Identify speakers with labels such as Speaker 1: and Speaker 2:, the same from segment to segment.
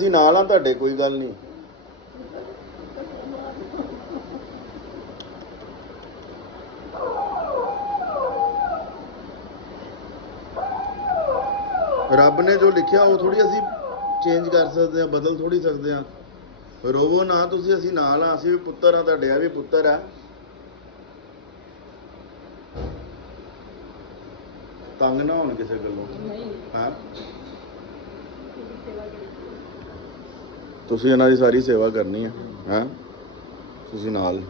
Speaker 1: ਅਸੀਂ ਨਾਲ ਆ ਤੁਹਾਡੇ ਕੋਈ ਗੱਲ ਨਹੀਂ। ਰੱਬ ਨੇ ਜੋ ਲਿਖਿਆ ਉਹ ਥੋੜੀ ਅਸੀਂ ਚੇਂਜ ਕਰ ਸਕਦੇ ਆ ਬਦਲ ਥੋੜੀ ਸਕਦੇ ਆ। ਰੋਵੋ ਨਾ ਤੁਸੀਂ ਅਸੀਂ ਨਾਲ ਆ ਅਸੀਂ ਵੀ ਪੁੱਤਰ ਆ ਤੁਹਾਡੇ ਆ ਵੀ ਪੁੱਤਰ ਆ। ਤੰਗ ਨਾ ਹੋਣ ਕਿਸੇ ਗੱਲੋਂ। ਹਾਂ? ਤੁਸੀਂ ਇਹਨਾਂ ਦੀ ਸਾਰੀ ਸੇਵਾ ਕਰਨੀ ਹੈ ਹਾਂ? ਤੁਸੀਂ ਨਾਲ।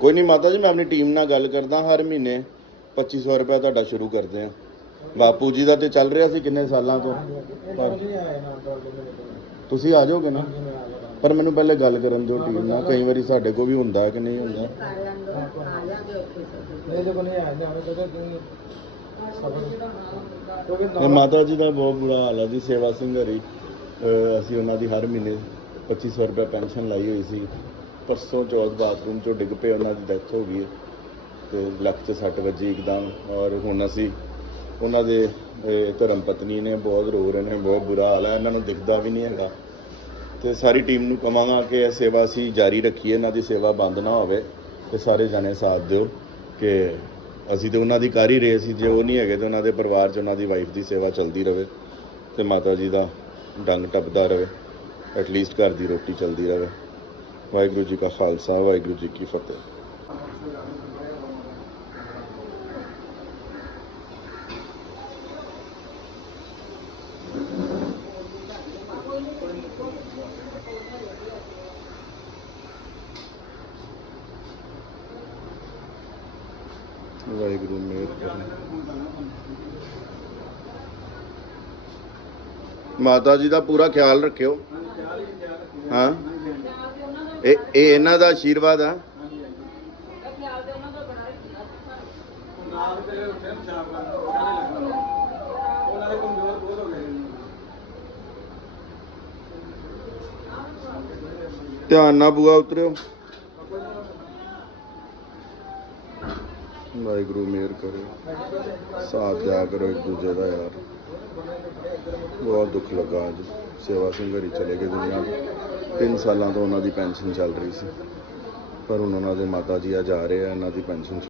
Speaker 1: ਕੋਈ ਨਹੀਂ ਮਾਤਾ ਜੀ ਮੈਂ ਆਪਣੀ ਟੀਮ ਨਾਲ ਗੱਲ ਕਰਦਾ ਹਰ ਮਹੀਨੇ 2500 ਰੁਪਏ ਤੁਹਾਡਾ ਸ਼ੁਰੂ ਕਰਦੇ ਆ। ਬਾਪੂ ਜੀ ਦਾ ਤੇ ਚੱਲ ਰਿਹਾ ਸੀ ਕਿੰਨੇ ਸਾਲਾਂ ਤੋਂ? ਪਰ ਤੁਸੀਂ ਆ ਜਾਓਗੇ ਨਾ? ਪਰ ਮੈਨੂੰ ਪਹਿਲੇ ਗੱਲ ਕਰਨ ਦਿਓ ਟੀਮ ਨਾਲ ਕਈ ਵਾਰੀ ਸਾਡੇ ਕੋ ਵੀ ਹੁੰਦਾ ਕਿ ਨਹੀਂ ਹੁੰਦਾ। ਇਹ ਮਾਤਾ ਜੀ ਦਾ ਬਹੁਤ ਬੁਰਾ ਹਾਲ ਹੈ ਜੀ, ਸੇਵਾ ਸਿੰਘ ਅਸੀਂ ਉਹਨਾਂ ਦੀ ਹਰ ਮਹੀਨੇ 2500 ਰੁਪਏ ਪੈਨਸ਼ਨ ਲਾਈ ਹੋਈ ਸੀ। ਪਰਸੋਂ ਚੌਥ ਬਾਥਰੂਮ ਚੋਂ ਡਿੱਗ ਪਏ, ਉਹਨਾਂ ਦੀ ਡੈਥ ਹੋ ਗਈ ਹੈ। ਤੇ ਲੱਖ 'ਚ ਸੱਟ ਵੱਜੀ ਇੱਕਦਮ ਔਰ ਹੁਣ ਅਸੀਂ ਉਹਨਾਂ ਦੇ ਧਰਮ ਪਤਨੀ ਨੇ ਬਹੁਤ ਰੋ ਰਹੇ ਨੇ, ਬਹੁਤ ਬੁਰਾ ਹਾਲ ਹੈ ਇਹਨਾਂ ਨੂੰ ਦਿਖਦਾ ਵੀ ਨਹੀਂ ਹੈਗਾ। ਤੇ ਸਾਰੀ ਟੀਮ ਨੂੰ ਕਵਾਂਗਾ ਕਿ ਇਹ ਸੇਵਾ ਅਸੀਂ ਜਾਰੀ ਰੱਖੀਏ, ਇਹਨਾਂ ਦੀ ਸੇਵਾ ਬੰਦ ਨਾ ਹੋਵੇ। ਤੇ ਸਾਰੇ ਜਾਣੇ ਸਾਥ ਦਿਓ ਕਿ ਅਸੀਂ ਤੇ ਉਹਨਾਂ ਦੀ ਕਰ ਹੀ ਰਹੇ ਸੀ, ਜੇ ਉਹ ਨਹੀਂ ਹੈਗੇ ਤੇ ਉਹਨਾਂ ਦੇ ਪਰਿਵਾਰ 'ਚ ਉਹਨਾਂ ਦੀ ਵਾਈਫ ਦੀ ਸੇਵਾ ਚੱਲਦੀ ਰਵੇ ਤੇ ਮਾਤਾ ਜੀ ਦਾ ਡੰਗ ਟੱਪਦਾ ਰਵੇ ਐਟਲੀਸਟ ਘਰ ਦੀ ਰੋਟੀ ਚੱਲਦੀ ਰਵੇ ਵਾਹਿਗੁਰੂ ਜੀ ਕਾ ਖਾਲਸਾ, ਵਾਹਿਗੁਰੂ ਜੀ ਕੀ ਫਤਿਹ। ਵਾਹਿਗੁਰੂ ਮੇਰ ਕਰੇ। ਮਾਤਾ ਜੀ ਦਾ ਪੂਰਾ ਖਿਆਲ ਰੱਖਿਓ। ਹਾਂ। ਇਹ ਇਹ ਇਹਨਾਂ ਦਾ ਆਸ਼ੀਰਵਾਦ ਆ। ਧਿਆਨ ਨਾਲ ਬੂਆ ਉਤਰਿਓ। ਵਾਹਿਗੁਰੂ ਮੇਰ ਕਰੇ, ਸਾਥ ਦਿਆ ਕਰੋ ਇੱਕ ਦੂਜੇ ਦਾ ਯਾਰ। ਬਹੁਤ ਦੁੱਖ ਲੱਗਾ ਅੱਜ, ਸੇਵਾ ਸਿੰਘ ਘਰੀ ਚਲੇ ਗਏ ਦੁਨੀਆ। ਤੋਂ ਤਿੰਨ ਸਾਲਾਂ ਤੋਂ ਉਹਨਾਂ ਦੀ ਪੈਨਸ਼ਨ ਚੱਲ ਰਹੀ ਸੀ, ਪਰ ਹੁਣ ਉਹਨਾਂ ਦੇ ਮਾਤਾ ਜੀ ਅੱਜ ਆ ਰਹੇ ਆ, ਇਹਨਾਂ ਦੀ ਪੈਨਸ਼ਨ